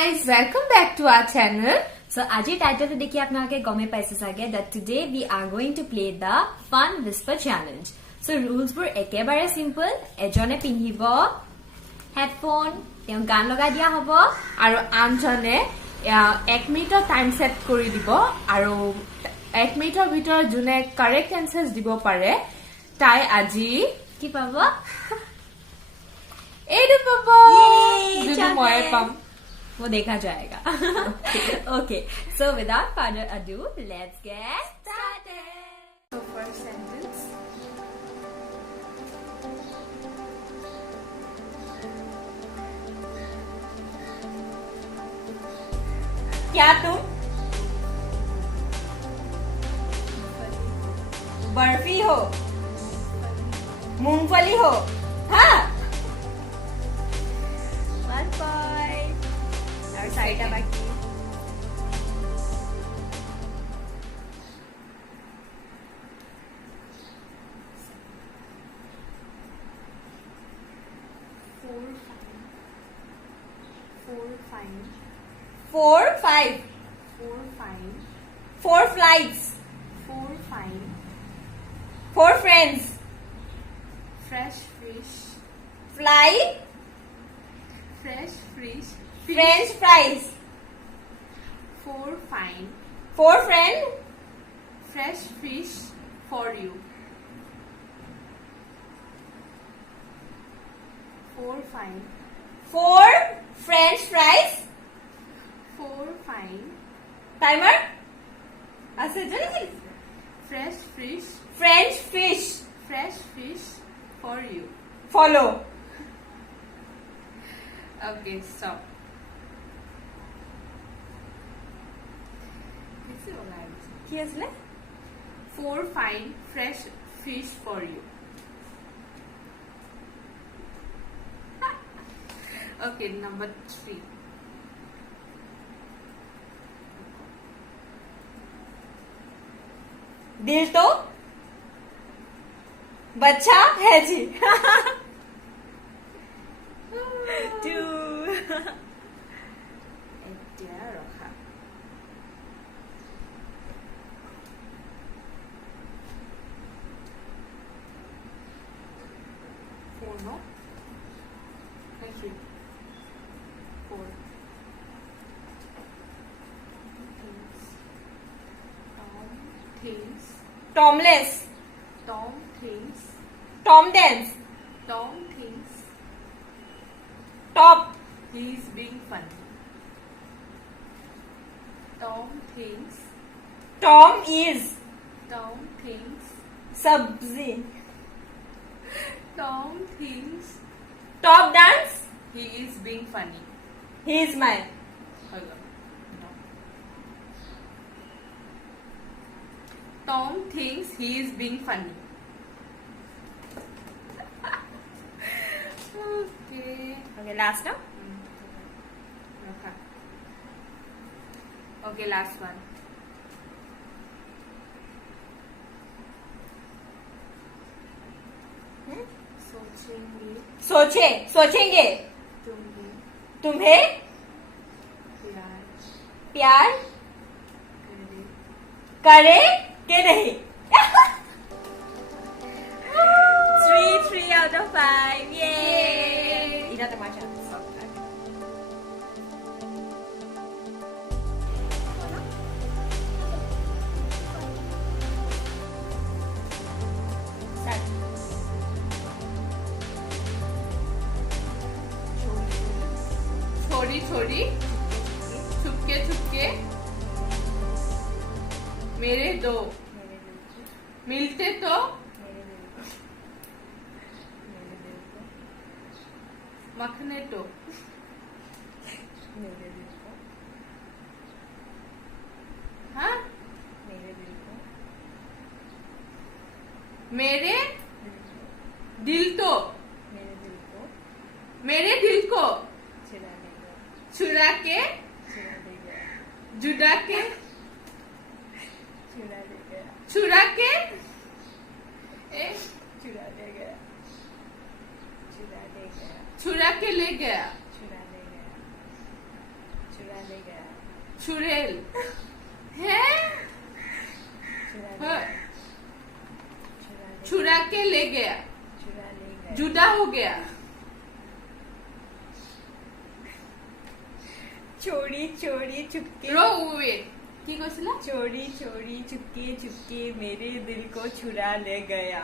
guys, welcome back to our channel. So, আজি টাইটেলটো দেখি আপোনালোকে গমে পাইছে চাগে that today we are going to play the fun whisper challenge. So, rules বোৰ একেবাৰে simple. এজনে পিন্ধিব headphone, তেওঁ গান লগাই দিয়া হ'ব আৰু আনজনে 1 মিনিটৰ টাইম সেট কৰি দিব আৰু 1 মিনিটৰ ভিতৰত যোনে কাৰেক্ট এনসাৰ্স দিব পাৰে তাই আজি কি পাব? এইটো পাব যোনটো মই পাম वो देखा जाएगा. Okay, so without further ado, let's get started. So first sentence. क्या तुम बर्फी हो, मूंगफली हो? हाँ. One point. और साइडा बाकी. Four, five. Four flights. Four friends. Fresh fish. Fly. Fresh fish. French fries. Four fine. Four friend. Fresh fish for you. Four fine. Four French fries. Four fine. Timer. ऐसे जल्दी. Fresh fish. French fish. Fresh fish for you. Follow. Okay, stop. কি আসলে? Four fine fresh fish for you. Okay, number 3. दिल तो बच्चा है जी. Two. এতিয়া ৰখা. Four, no? Thank you. Four. Things. Tomless. Tom thinks. Tom dance. Tom thinks Top. he is being funny. Tom thinks. Tom is. Tom thinks. Sabzi. Tom thinks Top dance. he is being funny. He is mine. Hold on. No. Tom thinks he is being funny. Okay. Okay, last now. Okay. Okay, last one. सोचेंगे सोचेंगे तुम्हें तुम्हें प्यार प्यार करे करे के नहीं. 3 out of 5. Yay! इधर तमाशा. छोड़ी छोड़ी छुपके छुपके मेरे दो मिलते तो मखने तो हाँ मेरे दिल तो मेरे दिल को चुरा के जुड़ा के चुरा के छुरा के ले गया चुड़ैल है चुरा के ले गया जुदा हो गया चोरी चोरी चुपके रो wait কি কৈছিলা चोरी चोरी चुपके चुपके मेरे दिल को चुरा ले गया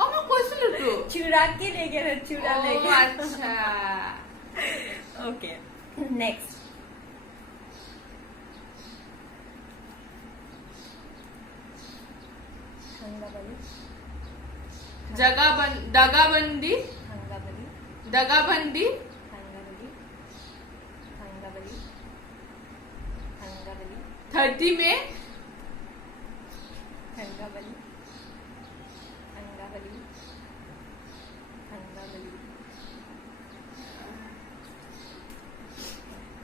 অ মই কৈছিলো তো चुरा के ले गया चुरा ले ও गया আচ্ছা ओके नेक्स्ट दगाबंदी हंगाबली दगाबंदी हंगाबली हंगाबली हंगाबली 30 में हंगाबली हंगाबली हंगाबली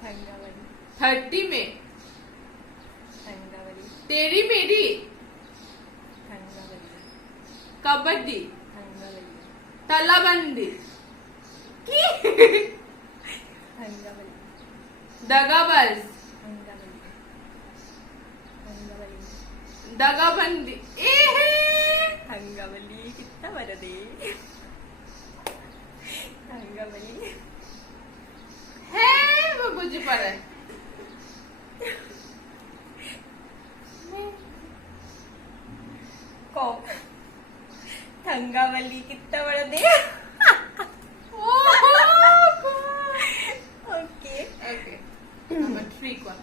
हंगाबली 30 में हंगाबली तेरी मेरी हंगाबली कबड्डी हंगाबली तालाबंदी की हंगाबली दगाबाज हंगाबली हंगाबली दगाबंदी हंगाबली कितना बड़ा दे हंगाबली है वो मुझे पता है कौन हंगाबली कितना बड़ा दे okay Okay. I'm a trick one.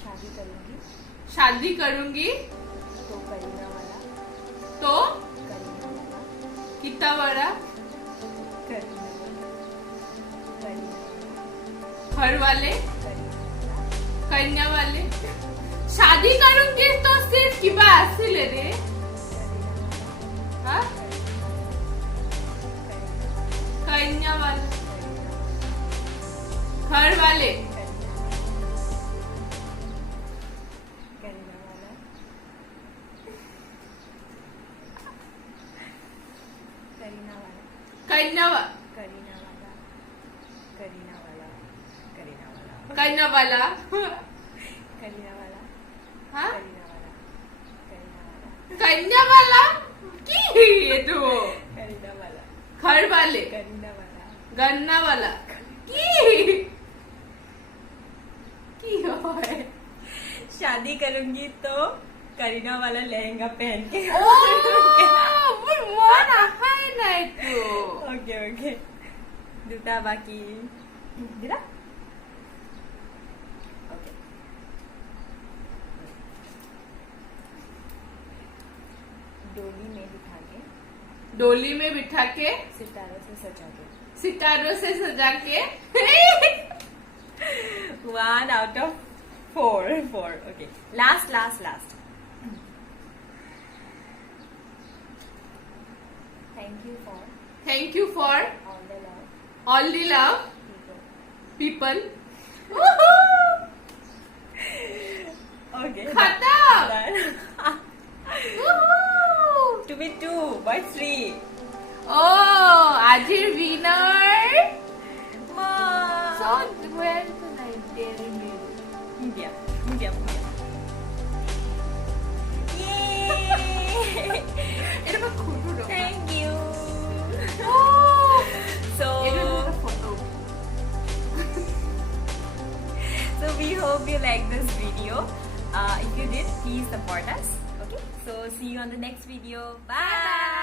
शादी करूंगी शादी करूंगी तो करीना वाला तो करीना वाला कितना बड़ा करीना वाला करीना वाला घर वाले करीना वाला कन्या वाले शादी करूंगी तो सिर्फ की बात से ले रे हाँ कन्या वाले घर वाले करीना वाला करीना वाला कन्या करीना वाला करीना वाला करीना वाला कन्या वाला करीना वाला हाँ करीना वाला करीना वाला कन्या वाला की ये तो करीना वाला घर वाले करीना वाला गन्ना वाला की हो है शादी करूंगी तो करीना वाला लहंगा पहन के ओ but what a highlight to okay okay दुटा बाकी दिला ओके डोली में बिठा के डोली में बिठा के सितारों से सजा के सितारों से सजा के 1 out of 4 okay last thank you for all the love people people okay खत्म done. To be 2 by 3 oh Azir winner so Mom. where can I tell you Medium. Yay! এটা বা খুঁটু লো Thank you. oh So, এটা একটা photo so we hope you like this video. If you did, please support us. Okay. So see you on the next video. Bye.